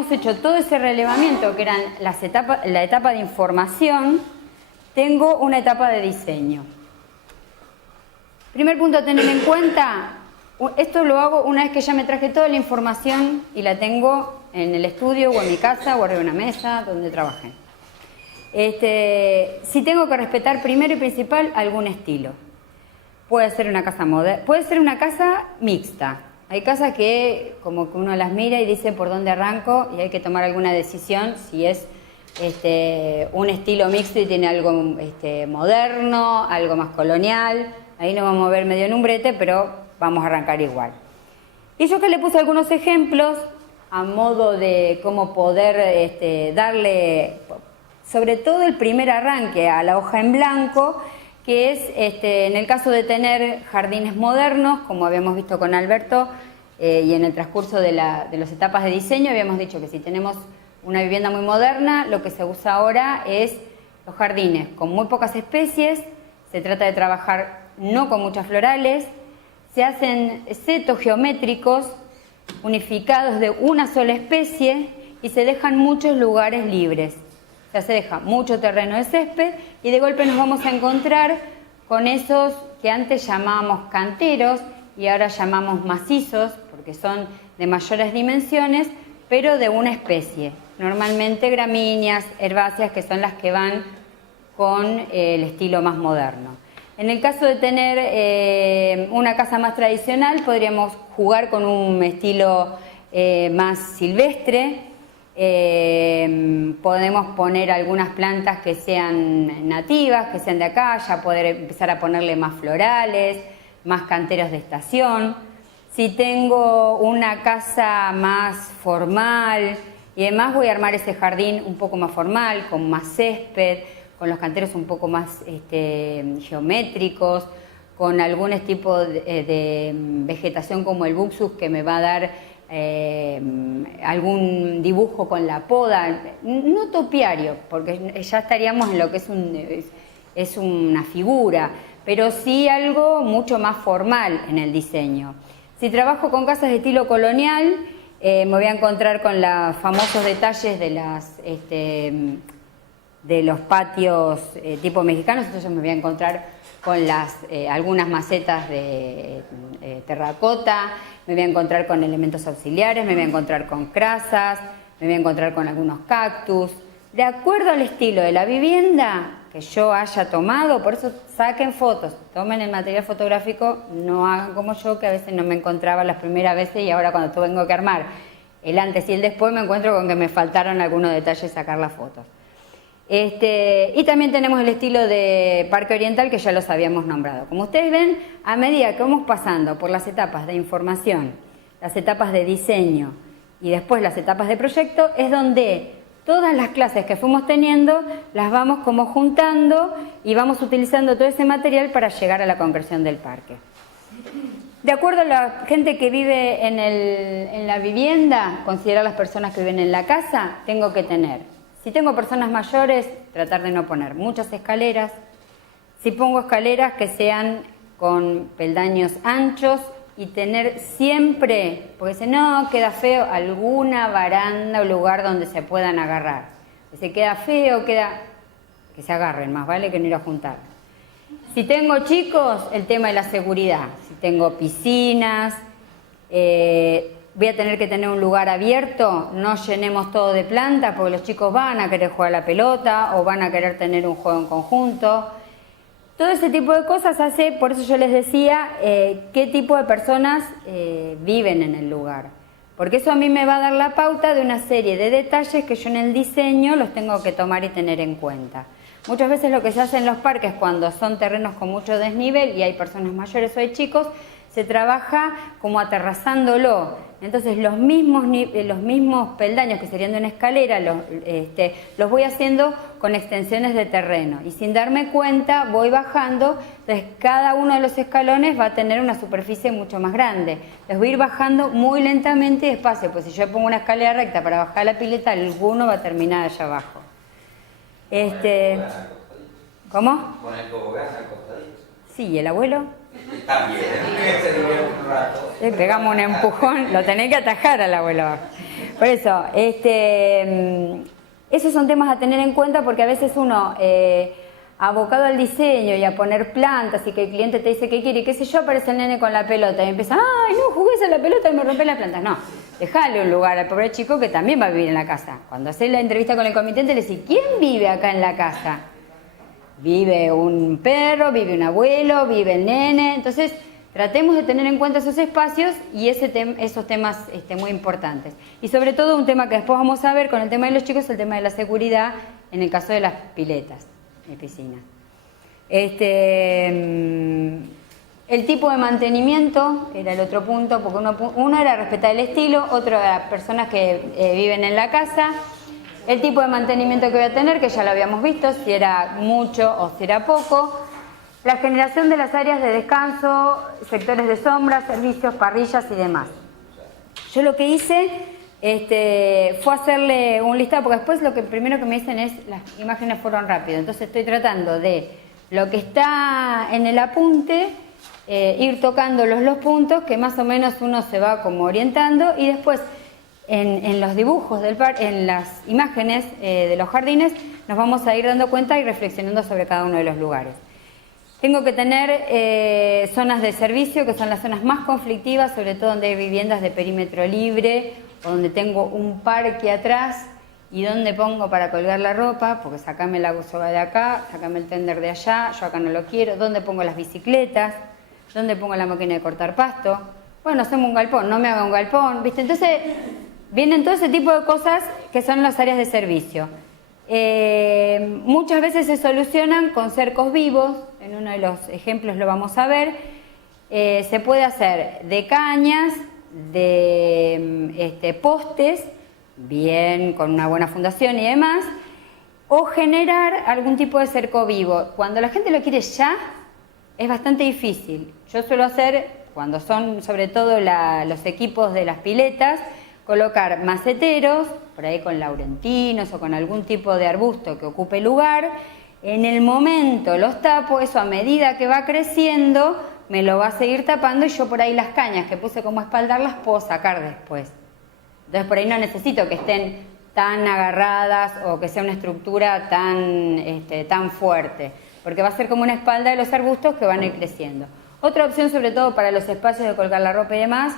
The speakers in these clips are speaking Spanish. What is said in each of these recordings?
hemos hecho todo ese relevamiento que eran la etapa de información, tengo una etapa de diseño. Primer punto a tener en cuenta, esto lo hago una vez que ya me traje toda la información y la tengo en el estudio o en mi casa o arriba de una mesa donde trabajé. Si tengo que respetar primero y principal algún estilo. Puede ser una casa moderna, puede ser una casa mixta. Hay casas que como que uno las mira y dice por dónde arranco y hay que tomar alguna decisión si es un estilo mixto y tiene algo moderno, algo más colonial. Ahí nos vamos a ver medio en un brete, pero vamos a arrancar igual. Y yo que le puse algunos ejemplos a modo de cómo poder darle, sobre todo el primer arranque a la hoja en blanco, que es en el caso de tener jardines modernos, como habíamos visto con Alberto, y en el transcurso de las etapas de diseño habíamos dicho que si tenemos una vivienda muy moderna, lo que se usa ahora es los jardines con muy pocas especies, se trata de trabajar no con muchas florales, se hacen setos geométricos unificados de una sola especie y se dejan muchos lugares libres. O sea, se deja mucho terreno de césped y de golpe nos vamos a encontrar con esos que antes llamábamos canteros y ahora llamamos macizos porque son de mayores dimensiones, pero de una especie. Normalmente gramíneas, herbáceas, que son las que van con el estilo más moderno. En el caso de tener una casa más tradicional, podríamos jugar con un estilo más silvestre. Podemos poner algunas plantas que sean nativas, que sean de acá, ya poder empezar a ponerle más florales, más canteros de estación. Si tengo una casa más formal y demás, voy a armar ese jardín un poco más formal, con más césped, con los canteros un poco más geométricos, con algún tipo de vegetación como el buxus que me va a dar algún dibujo con la poda, no topiario, porque ya estaríamos en lo que es una figura, pero sí algo mucho más formal en el diseño. Si trabajo con casas de estilo colonial, me voy a encontrar con los famosos detalles de los patios tipo mexicanos, entonces me voy a encontrar con algunas macetas de terracota, me voy a encontrar con elementos auxiliares, me voy a encontrar con crasas, me voy a encontrar con algunos cactus. De acuerdo al estilo de la vivienda que yo haya tomado, por eso saquen fotos, tomen el material fotográfico, no hagan como yo, que a veces no me encontraba las primeras veces y ahora cuando tengo que armar el antes y el después me encuentro con que me faltaron algunos detalles sacar las fotos. Y también tenemos el estilo de Parque Oriental que ya los habíamos nombrado. Como ustedes ven, a medida que vamos pasando por las etapas de información, las etapas de diseño y después las etapas de proyecto, es donde todas las clases que fuimos teniendo las vamos como juntando y vamos utilizando todo ese material para llegar a la concreción del parque. De acuerdo a la gente que vive en la vivienda, considerar las personas que viven en la casa, tengo que tener, si tengo personas mayores, tratar de no poner muchas escaleras. Si pongo escaleras, que sean con peldaños anchos y tener siempre, porque si no queda feo, alguna baranda o lugar donde se puedan agarrar. Si queda feo, que se agarren, más vale que no ir a juntar. Si tengo chicos, el tema de la seguridad. Si tengo piscinas, voy a tener que tener un lugar abierto, no llenemos todo de plantas porque los chicos van a querer jugar a la pelota o van a querer tener un juego en conjunto. Todo ese tipo de cosas hace, por eso yo les decía, qué tipo de personas viven en el lugar. Porque eso a mí me va a dar la pauta de una serie de detalles que yo en el diseño los tengo que tomar y tener en cuenta. Muchas veces lo que se hace en los parques cuando son terrenos con mucho desnivel y hay personas mayores o hay chicos, se trabaja como aterrazándolo. Entonces los mismos peldaños que serían de una escalera los voy haciendo con extensiones de terreno y sin darme cuenta voy bajando, entonces cada uno de los escalones va a tener una superficie mucho más grande. Les voy a ir bajando muy lentamente y despacio, pues si yo pongo una escalera recta para bajar la pileta, alguno va a terminar allá abajo. ¿Cómo? Con el tobogán al costadito. Sí, ¿y el abuelo? También, se divierte un rato. Le pegamos un empujón, lo tenés que atajar al abuelo. Por eso, esos son temas a tener en cuenta porque a veces uno, abocado al diseño y a poner plantas y que el cliente te dice qué quiere y qué sé yo, aparece el nene con la pelota y empieza, ay no, jugués a la pelota y me rompé las plantas. No, dejale un lugar al pobre chico que también va a vivir en la casa. Cuando haces la entrevista con el comitente le decís, ¿quién vive acá en la casa? Vive un perro, vive un abuelo, vive el nene. Entonces tratemos de tener en cuenta esos espacios y esos temas muy importantes. Y sobre todo un tema que después vamos a ver con el tema de los chicos, el tema de la seguridad en el caso de las piletas y piscinas. El tipo de mantenimiento era el otro punto, porque uno era respetar el estilo, otro era personas que viven en la casa. El tipo de mantenimiento que voy a tener, que ya lo habíamos visto, si era mucho o si era poco. La generación de las áreas de descanso, sectores de sombra, servicios, parrillas y demás. Yo lo que hice fue hacerle un listado, porque después lo primero que me dicen es las imágenes fueron rápido. Entonces estoy tratando de lo que está en el apunte, ir tocando los puntos, que más o menos uno se va como orientando, y después en los dibujos del parque, en las imágenes de los jardines, nos vamos a ir dando cuenta y reflexionando sobre cada uno de los lugares. Tengo que tener zonas de servicio, que son las zonas más conflictivas, sobre todo donde hay viviendas de perímetro libre, o donde tengo un parque atrás, y donde pongo para colgar la ropa, porque sacame la soga de acá, sacame el tender de allá, yo acá no lo quiero, dónde pongo las bicicletas, dónde pongo la máquina de cortar pasto. Bueno, hacemos un galpón, no me haga un galpón, ¿viste? Entonces vienen todo ese tipo de cosas que son las áreas de servicio. Muchas veces se solucionan con cercos vivos, en uno de los ejemplos lo vamos a ver. Se puede hacer de cañas, de postes, bien con una buena fundación y demás, o generar algún tipo de cerco vivo. Cuando la gente lo quiere ya, es bastante difícil. Yo suelo hacer, cuando son sobre todo los equipos de las piletas, colocar maceteros, por ahí con laurentinos o con algún tipo de arbusto que ocupe lugar. En el momento los tapo, eso a medida que va creciendo me lo va a seguir tapando, y yo por ahí las cañas que puse como espaldar las puedo sacar después. Entonces por ahí no necesito que estén tan agarradas o que sea una estructura tan fuerte, porque va a ser como una espalda de los arbustos que van a ir creciendo. Otra opción, sobre todo para los espacios de colgar la ropa y demás,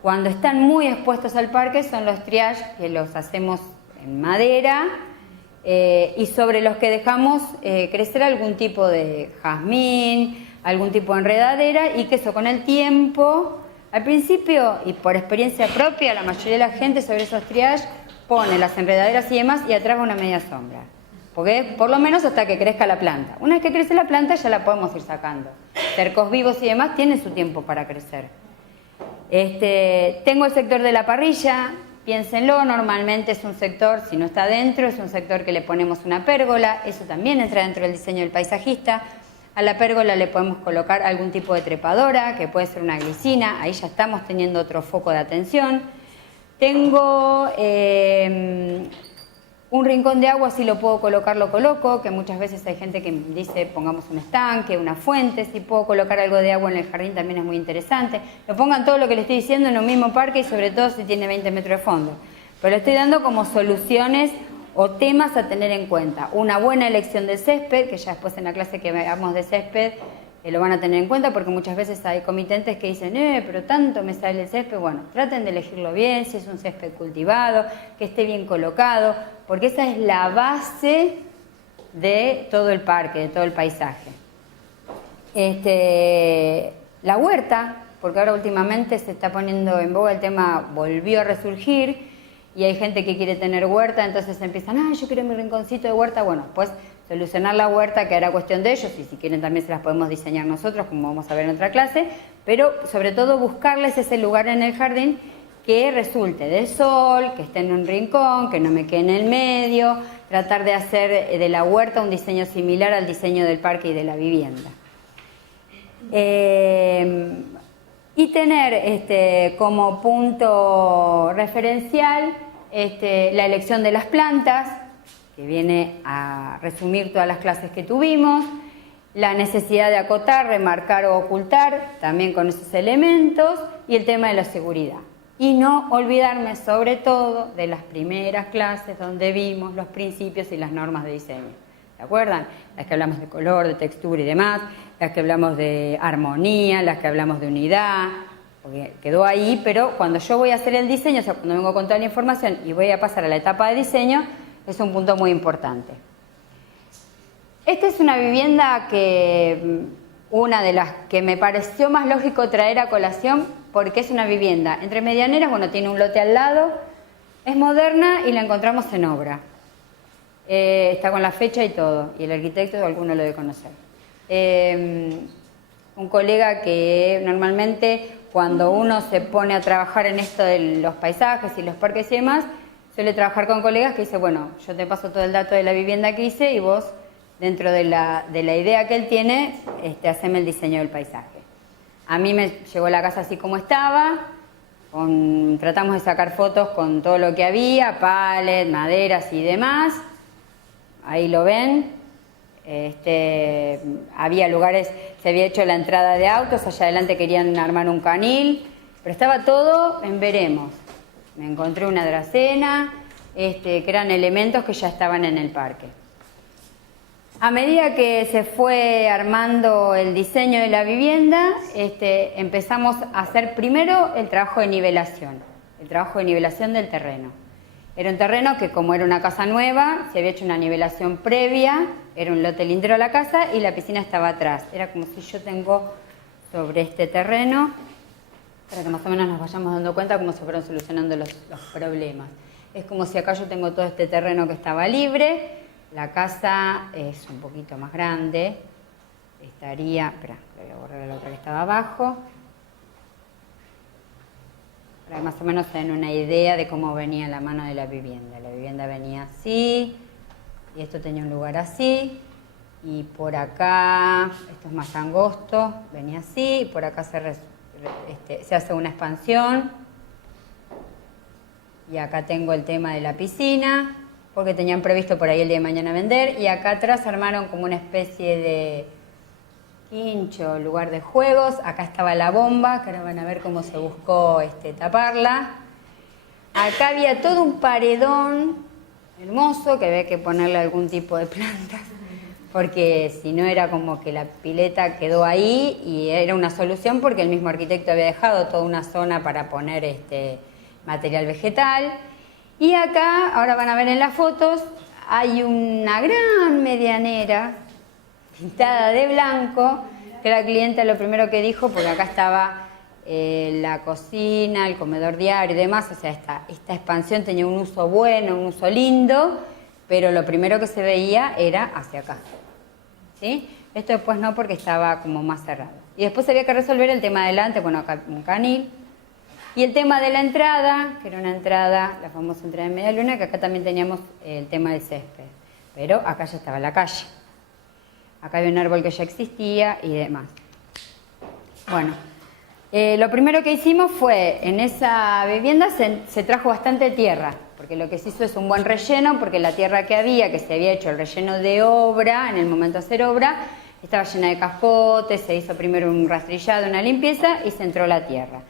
cuando están muy expuestos al parque, son los triage, que los hacemos en madera, y sobre los que dejamos crecer algún tipo de jazmín, algún tipo de enredadera, y que eso con el tiempo, al principio y por experiencia propia, la mayoría de la gente sobre esos triage pone las enredaderas y demás y atrás va una media sombra. Porque por lo menos hasta que crezca la planta. Una vez que crece la planta ya la podemos ir sacando. Cercos vivos y demás tienen su tiempo para crecer. Tengo el sector de la parrilla, piénsenlo, normalmente es un sector, si no está dentro, es un sector que le ponemos una pérgola, eso también entra dentro del diseño del paisajista. A la pérgola le podemos colocar algún tipo de trepadora, que puede ser una glicina, ahí ya estamos teniendo otro foco de atención. Tengo un rincón de agua, si lo puedo colocar, lo coloco, que muchas veces hay gente que dice pongamos un estanque, una fuente, si puedo colocar algo de agua en el jardín también es muy interesante. Lo pongan todo lo que les estoy diciendo en un mismo parque y sobre todo si tiene 20 metros de fondo. Pero le estoy dando como soluciones o temas a tener en cuenta. Una buena elección de césped, que ya después en la clase que veamos de césped lo van a tener en cuenta, porque muchas veces hay comitentes que dicen pero tanto me sale el césped. Bueno, traten de elegirlo bien, si es un césped cultivado, que esté bien colocado, porque esa es la base de todo el parque, de todo el paisaje. La huerta, porque ahora últimamente se está poniendo en boga el tema, volvió a resurgir, y hay gente que quiere tener huerta, entonces empiezan, yo quiero mi rinconcito de huerta. Bueno, pues solucionar la huerta, que hará cuestión de ellos, y si quieren también se las podemos diseñar nosotros, como vamos a ver en otra clase, pero sobre todo buscarles ese lugar en el jardín que resulte de sol, que esté en un rincón, que no me quede en el medio, tratar de hacer de la huerta un diseño similar al diseño del parque y de la vivienda. Y tener como punto referencial la elección de las plantas, que viene a resumir todas las clases que tuvimos, la necesidad de acotar, remarcar o ocultar, también con esos elementos, y el tema de la seguridad. y no olvidarme sobre todo de las primeras clases donde vimos los principios y las normas de diseño. ¿Se acuerdan? Las que hablamos de color, de textura y demás, las que hablamos de armonía, las que hablamos de unidad, porque quedó ahí, pero cuando yo voy a hacer el diseño, o sea, cuando vengo con toda la información y voy a pasar a la etapa de diseño, es un punto muy importante. Esta es una vivienda que, una de las que me pareció más lógico traer a colación, porque es una vivienda entre medianeras, bueno, tiene un lote al lado, es moderna y la encontramos en obra. Está con la fecha y todo, y el arquitecto alguno lo debe conocer. Un colega que normalmente cuando uno se pone a trabajar en esto de los paisajes y los parques y demás, suele trabajar con colegas que dice, bueno, yo te paso todo el dato de la vivienda que hice y vos, dentro de la idea que él tiene, haceme el diseño del paisaje. A mí me llegó la casa así como estaba, tratamos de sacar fotos con todo lo que había, palet, maderas y demás. Ahí lo ven. Había lugares, se había hecho la entrada de autos, allá adelante querían armar un canil, pero estaba todo en veremos. Me encontré una dracena, que eran elementos que ya estaban en el parque. A medida que se fue armando el diseño de la vivienda, empezamos a hacer primero el trabajo de nivelación del terreno. Era un terreno que, como era una casa nueva, se había hecho una nivelación previa, era un lote lindero a la casa y la piscina estaba atrás. Era como si yo tengo sobre este terreno, para que más o menos nos vayamos dando cuenta cómo se fueron solucionando los problemas. Es como si acá yo tengo todo este terreno que estaba libre. La casa es un poquito más grande, estaría, espera, voy a borrar la otra que estaba abajo, para que más o menos se den una idea de cómo venía la mano de la vivienda. La vivienda venía así, y esto tenía un lugar así, y por acá, esto es más angosto, venía así, y por acá se hace una expansión, y acá tengo el tema de la piscina, porque tenían previsto por ahí el día de mañana vender, y acá atrás armaron como una especie de quincho, lugar de juegos. Acá estaba la bomba, que ahora van a ver cómo se buscó taparla. Acá había todo un paredón hermoso, que había que ponerle algún tipo de plantas, porque si no era como que la pileta quedó ahí, y era una solución porque el mismo arquitecto había dejado toda una zona para poner material vegetal. Y acá, ahora van a ver en las fotos, hay una gran medianera pintada de blanco, que la clienta lo primero que dijo, porque acá estaba la cocina, el comedor diario y demás, o sea, esta expansión tenía un uso bueno, un uso lindo, pero lo primero que se veía era hacia acá, ¿sí? Esto después no, porque estaba como más cerrado. Y después había que resolver el tema adelante, bueno, acá un canil. Y el tema de la entrada, que era una entrada, la famosa entrada de media luna, que acá también teníamos el tema del césped. Pero acá ya estaba la calle. Acá había un árbol que ya existía y demás. Bueno, lo primero que hicimos fue, en esa vivienda se trajo bastante tierra, porque lo que se hizo es un buen relleno, porque la tierra que había, que se había hecho el relleno de obra, en el momento de hacer obra, estaba llena de cascotes, se hizo primero un rastrillado, una limpieza y se entró la tierra.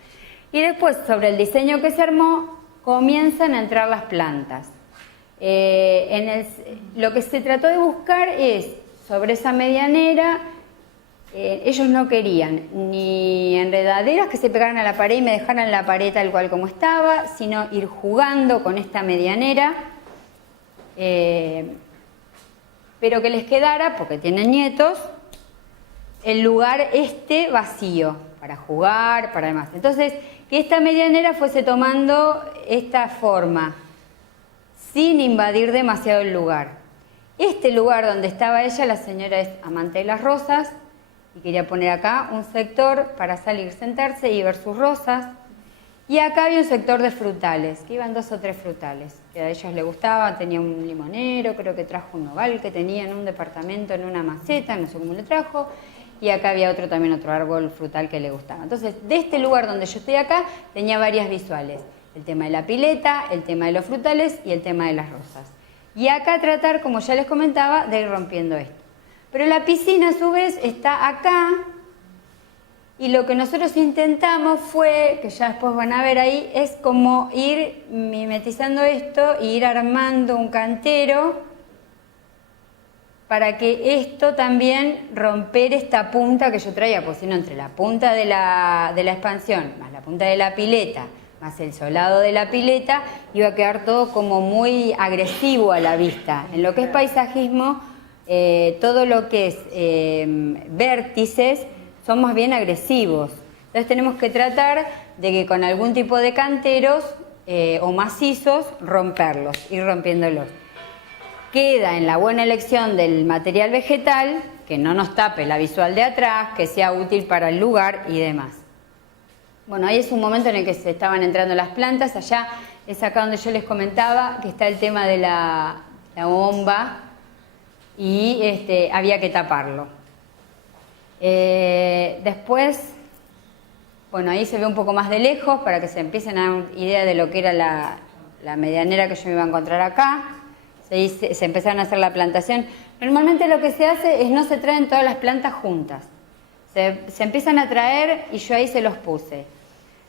Y después, sobre el diseño que se armó, comienzan a entrar las plantas. Lo que se trató de buscar es, sobre esa medianera, ellos no querían ni enredaderas que se pegaran a la pared y me dejaran la pared tal cual como estaba, sino ir jugando con esta medianera, pero que les quedara, porque tienen nietos, el lugar vacío, para jugar, para demás. Entonces, que esta medianera fuese tomando esta forma, sin invadir demasiado el lugar. Este lugar donde estaba ella, la señora es amante de las rosas, y quería poner acá un sector para salir, sentarse y ver sus rosas. Y acá había un sector de frutales, que iban 2 o 3 frutales, que a ellos les gustaba. Tenía un limonero, creo que trajo un nogal que tenía en un departamento, en una maceta, no sé cómo le trajo. Y acá había otro árbol frutal que le gustaba. Entonces, de este lugar donde yo estoy acá, tenía varias visuales. El tema de la pileta, el tema de los frutales y el tema de las rosas. Y acá tratar, como ya les comentaba, de ir rompiendo esto. Pero la piscina, a su vez, está acá Y lo que nosotros intentamos fue, que ya después van a ver ahí, es como ir mimetizando esto e ir armando un cantero para que esto también romper esta punta que yo traía, pues si no, entre la punta de la expansión, más la punta de la pileta, más el solado de la pileta, iba a quedar todo como muy agresivo a la vista. En lo que es paisajismo, todo lo que es vértices son más bien agresivos. Entonces tenemos que tratar de que con algún tipo de canteros o macizos romperlos, ir rompiéndolos. Queda en la buena elección del material vegetal, que no nos tape la visual de atrás, que sea útil para el lugar y demás. Bueno, ahí es un momento en el que se estaban entrando las plantas. Allá es acá donde yo les comentaba que está el tema de la bomba y había que taparlo. Después, bueno, ahí se ve un poco más de lejos para que se empiecen a dar una idea de lo que era la medianera que yo me iba a encontrar acá. Se empezaron a hacer la plantación. Normalmente lo que se hace es no se traen todas las plantas juntas. Se empiezan a traer y yo ahí se los puse.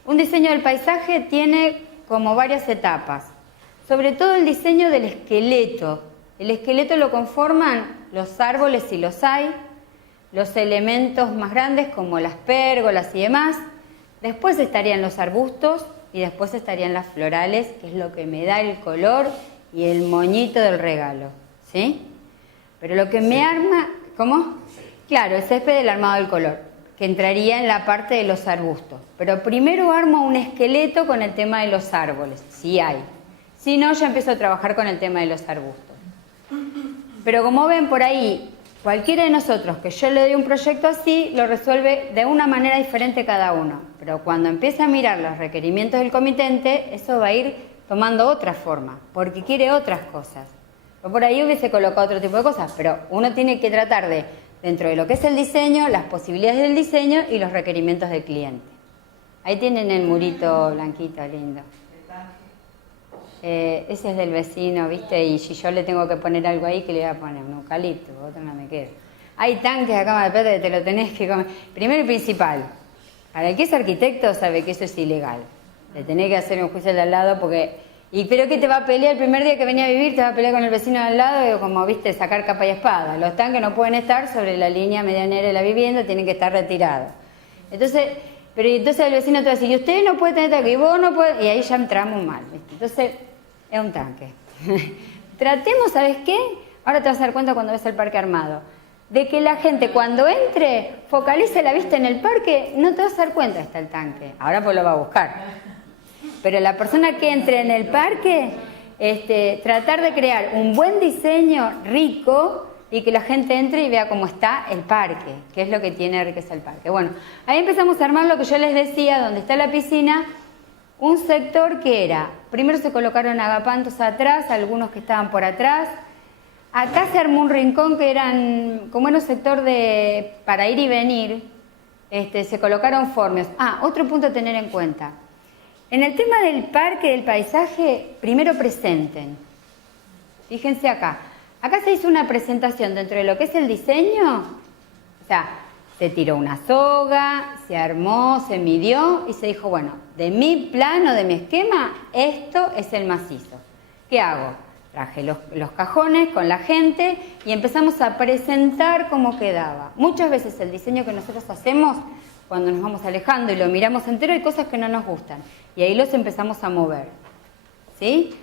Un diseño del paisaje tiene como varias etapas. Sobre todo el diseño del esqueleto. El esqueleto lo conforman los árboles si los hay, los elementos más grandes como las pérgolas y demás. Después estarían los arbustos y después estarían las florales, que es lo que me da el color y el moñito del regalo, ¿sí? Pero lo que me arma... ¿Cómo? Claro, el césped del armado del color, que entraría en la parte de los arbustos. Pero primero armo un esqueleto con el tema de los árboles, si hay. Si no, ya empiezo a trabajar con el tema de los arbustos. Pero como ven por ahí, cualquiera de nosotros que yo le dé un proyecto así, lo resuelve de una manera diferente cada uno. Pero cuando empieza a mirar los requerimientos del comitente, eso va a ir tomando otra forma, porque quiere otras cosas. Yo por ahí hubiese colocado otro tipo de cosas, pero uno tiene que tratar de, dentro de lo que es el diseño, las posibilidades del diseño y los requerimientos del cliente. Ahí tienen el murito blanquito, lindo. Ese es del vecino, ¿viste? Y si yo le tengo que poner algo ahí, ¿qué le voy a poner? Un eucalipto, otro no me queda. Hay tanques acá, de Pedro, que te lo tenés que comer. Primero y principal, para el que es arquitecto sabe que eso es ilegal. Le tenés que hacer un juicio de al lado porque... ¿Pero qué te va a pelear el primer día que venía a vivir? Te va a pelear con el vecino de al lado y como, viste, sacar capa y espada. Los tanques no pueden estar sobre la línea medianera de la vivienda, tienen que estar retirados. Entonces el vecino te va a decir, y usted no puede tener tanque, y vos no podés... Y ahí ya entramos mal, ¿viste? Entonces, es un tanque. Tratemos, ¿sabes qué? Ahora te vas a dar cuenta cuando ves el parque armado. De que la gente cuando entre, focalice la vista en el parque, no te vas a dar cuenta está el tanque. Ahora pues lo va a buscar. Pero la persona que entre en el parque, tratar de crear un buen diseño rico y que la gente entre y vea cómo está el parque, que es lo que tiene riqueza el parque. Bueno, ahí empezamos a armar lo que yo les decía, donde está la piscina, un sector que era, primero se colocaron agapantos atrás, algunos que estaban por atrás. Acá se armó un rincón que eran, como era un sector para ir y venir, se colocaron formios. Otro punto a tener en cuenta. En el tema del parque, del paisaje, primero presenten. Fíjense acá. Acá se hizo una presentación dentro de lo que es el diseño. O sea, se tiró una soga, se armó, se midió y se dijo, bueno, de mi plano, de mi esquema, esto es el macizo. ¿Qué hago? Traje los cajones con la gente y empezamos a presentar cómo quedaba. Muchas veces el diseño que nosotros hacemos, cuando nos vamos alejando y lo miramos entero, hay cosas que no nos gustan. Y ahí los empezamos a mover. ¿Sí?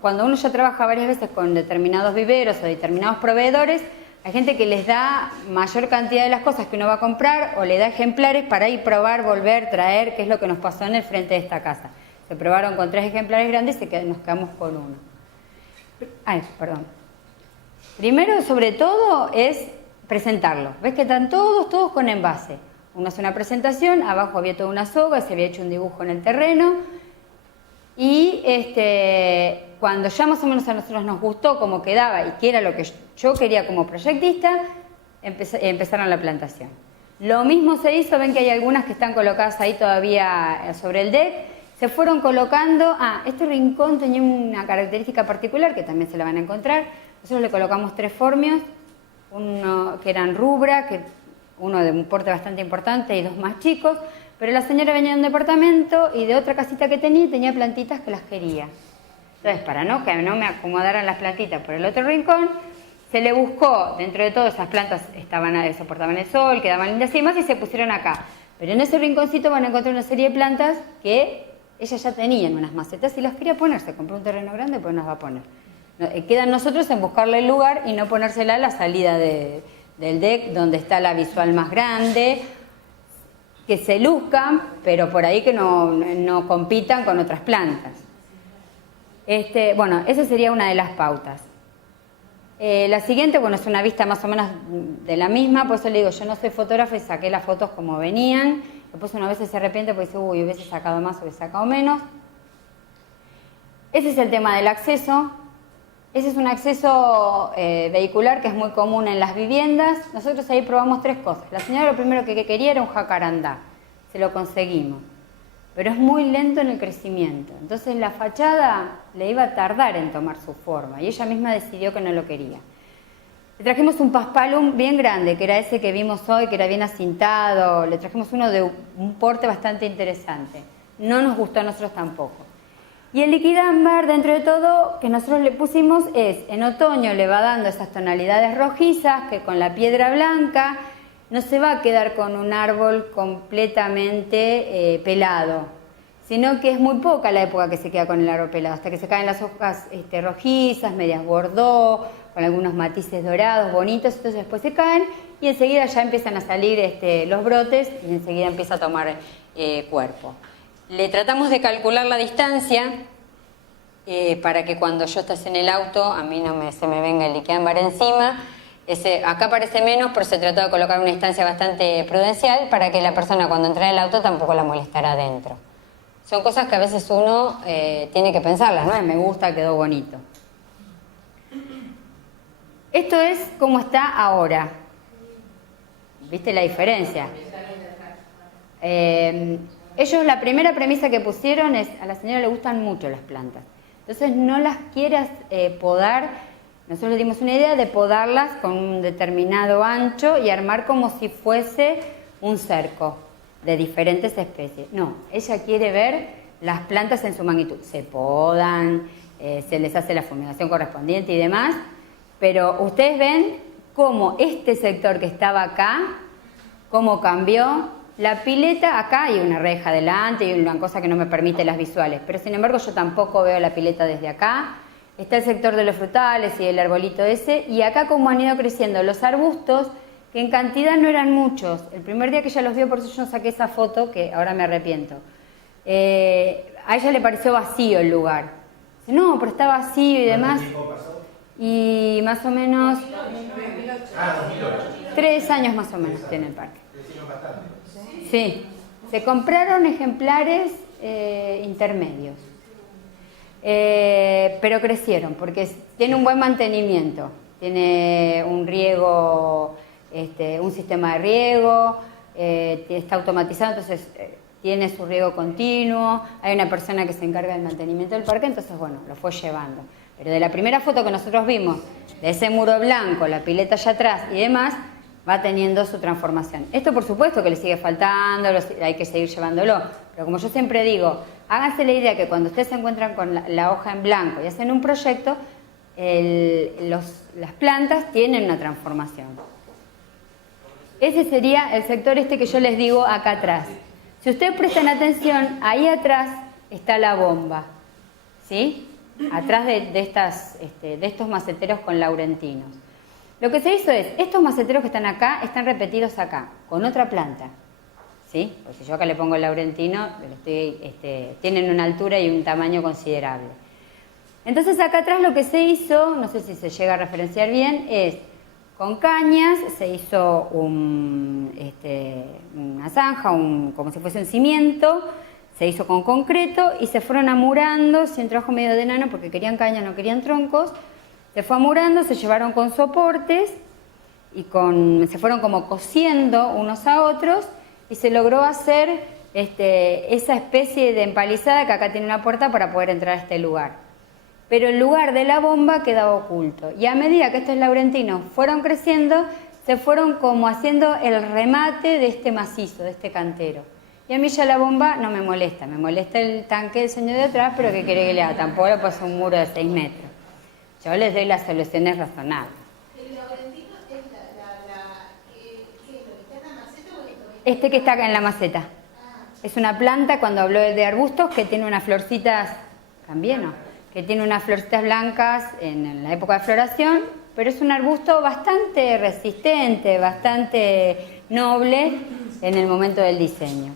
Cuando uno ya trabaja varias veces con determinados viveros o determinados proveedores, hay gente que les da mayor cantidad de las cosas que uno va a comprar o le da ejemplares para ir probar, volver, traer, que es lo que nos pasó en el frente de esta casa. Se probaron con 3 ejemplares grandes y nos quedamos con uno. Perdón. Primero, sobre todo, es presentarlo. ¿Ves que están todos con envase? Uno hace una presentación, abajo había toda una soga, se había hecho un dibujo en el terreno y cuando ya más o menos a nosotros nos gustó cómo quedaba y que era lo que yo quería como proyectista, empezaron la plantación. Lo mismo se hizo, ven que hay algunas que están colocadas ahí todavía sobre el deck, se fueron colocando, este rincón tenía una característica particular que también se la van a encontrar, nosotros le colocamos 3 formios, uno que eran rubra, que uno de un porte bastante importante y dos más chicos, pero la señora venía de un departamento y de otra casita que tenía plantitas que las quería. Entonces, para que no me acomodaran las plantitas por el otro rincón, se le buscó, dentro de todo esas plantas soportaban el sol, quedaban lindas y demás, y se pusieron acá. Pero en ese rinconcito van a encontrar una serie de plantas que ella ya tenía en unas macetas y las quería poner. Se compró un terreno grande, pues nos va a poner. Quedan nosotros en buscarle el lugar y no ponérsela a la salida del deck, donde está la visual más grande, que se luzcan, pero por ahí que no compitan con otras plantas. Bueno, esa sería una de las pautas. La siguiente, bueno, es una vista más o menos de la misma, por eso le digo, yo no soy fotógrafa y saqué las fotos como venían. Después una vez se arrepiente porque dice, uy, hubiese sacado más o hubiese sacado menos. Ese es el tema del acceso. Ese es un acceso vehicular que es muy común en las viviendas. Nosotros ahí probamos tres cosas. La señora lo primero que quería era un jacarandá. Se lo conseguimos. Pero es muy lento en el crecimiento. Entonces la fachada le iba a tardar en tomar su forma y ella misma decidió que no lo quería. Le trajimos un paspalum bien grande, que era ese que vimos hoy, que era bien acintado. Le trajimos uno de un porte bastante interesante. No nos gustó a nosotros tampoco. Y el liquidámbar, dentro de todo, que nosotros le pusimos es, en otoño le va dando esas tonalidades rojizas, que con la piedra blanca no se va a quedar con un árbol completamente pelado, sino que es muy poca la época que se queda con el árbol pelado, hasta que se caen las hojas rojizas, medias bordó, con algunos matices dorados, bonitos, entonces después se caen y enseguida ya empiezan a salir los brotes y enseguida empieza a tomar cuerpo. Le tratamos de calcular la distancia para que cuando yo esté en el auto a mí no se me venga el liquidámbar encima. Acá parece menos, pero se trató de colocar una distancia bastante prudencial para que la persona cuando entre en el auto tampoco la molestara adentro. Son cosas que a veces uno tiene que pensarlas, ¿no? Me gusta, quedó bonito. Esto es como está ahora. ¿Viste la diferencia? Ellos la primera premisa que pusieron es, a la señora le gustan mucho las plantas. Entonces no las quiere podar. Nosotros le dimos una idea de podarlas con un determinado ancho y armar como si fuese un cerco de diferentes especies. No, ella quiere ver las plantas en su magnitud. Se podan, se les hace la fumigación correspondiente y demás, pero ustedes ven cómo este sector que estaba acá, cómo cambió. La pileta, acá hay una reja delante y una cosa que no me permite las visuales, pero sin embargo yo tampoco veo la pileta desde acá. Está el sector de los frutales y el arbolito ese, y acá como han ido creciendo los arbustos, que en cantidad no eran muchos. El primer día que ella los vio, por eso yo saqué esa foto, que ahora me arrepiento. A ella le pareció vacío el lugar. Dice, no, pero está vacío y demás. ¿Cuánto tiempo pasó? Y más o menos 2008. 3 años más o menos tiene el parque. Crecieron bastante. Sí, se compraron ejemplares intermedios. Pero crecieron porque tiene un buen mantenimiento, tiene un riego, un sistema de riego, está automatizado, entonces tiene su riego continuo, hay una persona que se encarga del mantenimiento del parque, entonces bueno, lo fue llevando. Pero de la primera foto que nosotros vimos, de ese muro blanco, la pileta allá atrás y demás, va teniendo su transformación. Esto por supuesto que le sigue faltando, hay que seguir llevándolo, pero como yo siempre digo, háganse la idea que cuando ustedes se encuentran con la hoja en blanco y hacen un proyecto, las plantas tienen una transformación. Ese sería el sector que yo les digo acá atrás. Si ustedes prestan atención, ahí atrás está la bomba, ¿sí? Atrás de estos maceteros con laurentinos. Lo que se hizo es, estos maceteros que están acá, están repetidos acá, con otra planta. ¿Sí? Porque si yo acá le pongo el laurentino, tienen una altura y un tamaño considerable. Entonces acá atrás lo que se hizo, no sé si se llega a referenciar bien, es con cañas se hizo una zanja, como si fuese un cimiento, se hizo con concreto y se fueron amurando, sin trabajo medio de enano porque querían cañas, no querían troncos, se fue amurando, se llevaron con soportes y se fueron como cosiendo unos a otros y se logró hacer esa especie de empalizada que acá tiene una puerta para poder entrar a este lugar. Pero el lugar de la bomba quedaba oculto y a medida que estos laurentinos fueron creciendo se fueron como haciendo el remate de este macizo, de este cantero. Y a mí ya la bomba no me molesta el tanque del señor de atrás, pero ¿qué quiere que le haga? Tampoco le paso un muro de 6 metros. Yo les doy las soluciones razonables. ¿El laurentino es ¿qué es lo que está en la maceta o esto? Este que está acá en la maceta. Es una planta, cuando habló de arbustos, que tiene unas florcitas, también, ¿no? Que tiene unas florcitas blancas en la época de floración, pero es un arbusto bastante resistente, bastante noble en el momento del diseño.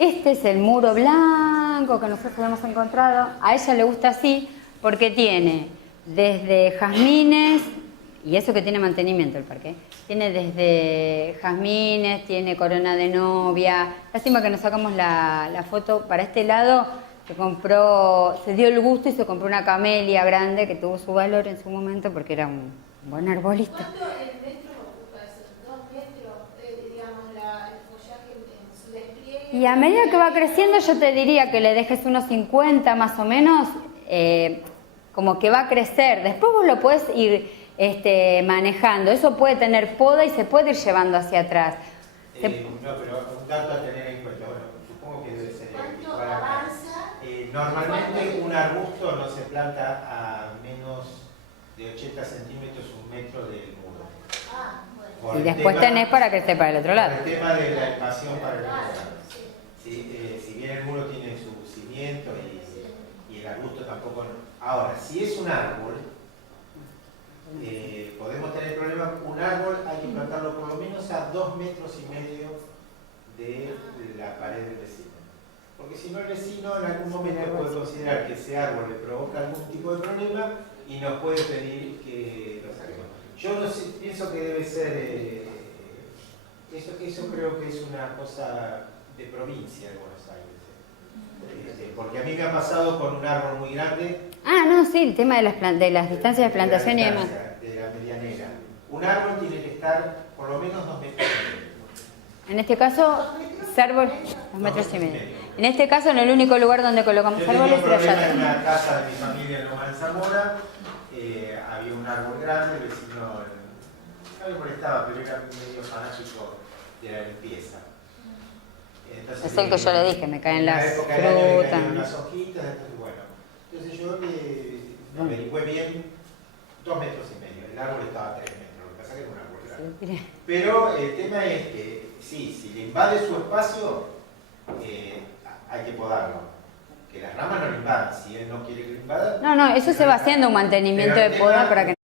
Este es el muro blanco que nosotros hemos encontrado. A ella le gusta así porque tiene desde jazmines, y eso que tiene mantenimiento el parque, tiene desde jazmines, tiene corona de novia. Lástima que nos sacamos la foto para este lado. Se dio el gusto y se compró una camelia grande que tuvo su valor en su momento porque era un buen arbolito. ¿Cuánto en metros ocupa eso? 2 metros, digamos, el follaje en su despliegue. Y a medida que va creciendo, yo te diría que le dejes unos 50 más o menos, como que va a crecer. Después vos lo podés ir manejando. Eso puede tener poda y se puede ir llevando hacia atrás. No, pero un dato a tener en cuenta. Bueno, supongo que debe ser ¿Cuánto igual acá. avanza? Normalmente un arbusto no se planta a menos de 80 centímetros, 1 metro del muro. Ah, bueno. Por Y el después tema- tenés para crecer para el otro lado. por el tema de la expansión para el otro Claro, lado. sí. Sí, si bien el muro tiene su cimiento y el arbusto tampoco. Ahora, si es un árbol, podemos tener problemas. Un árbol hay que plantarlo por lo menos a 2,5 metros de la pared del vecino. Porque si no, el vecino en algún momento puede considerar que ese árbol le provoca algún tipo de problema y nos puede pedir que lo saquemos. Yo no sé, pienso que debe ser. Eso creo que es una cosa de provincia de Buenos Aires. Porque a mí me ha pasado con un árbol muy grande. Ah, no, sí, el tema de las distancias de plantación y demás. De la medianera. Un árbol tiene que estar por lo menos 2 metros. En este caso, ese árbol, 2,5 metros. En este caso, en el único lugar donde colocamos Yo tenía árboles un era problema allá en atrás. una casa de mi familia en Loma de Zamora. Había un árbol grande, el vecino no le molestaba, pero era medio fanático de la limpieza. Entonces, Es el que yo le dije, me caen en la las época del año le frutas. caían las hojitas, entonces bueno. Entonces yo le averigüé bien 2,5 metros. El árbol estaba a 3 metros, lo que pasa es que era un árbol grande. Pero el tema es que, sí, si le invade su espacio, hay que podarlo. Que las ramas no lo invadan, si él no quiere que lo invadan. No, eso se va haciendo un mantenimiento Pero el de poda tema- para que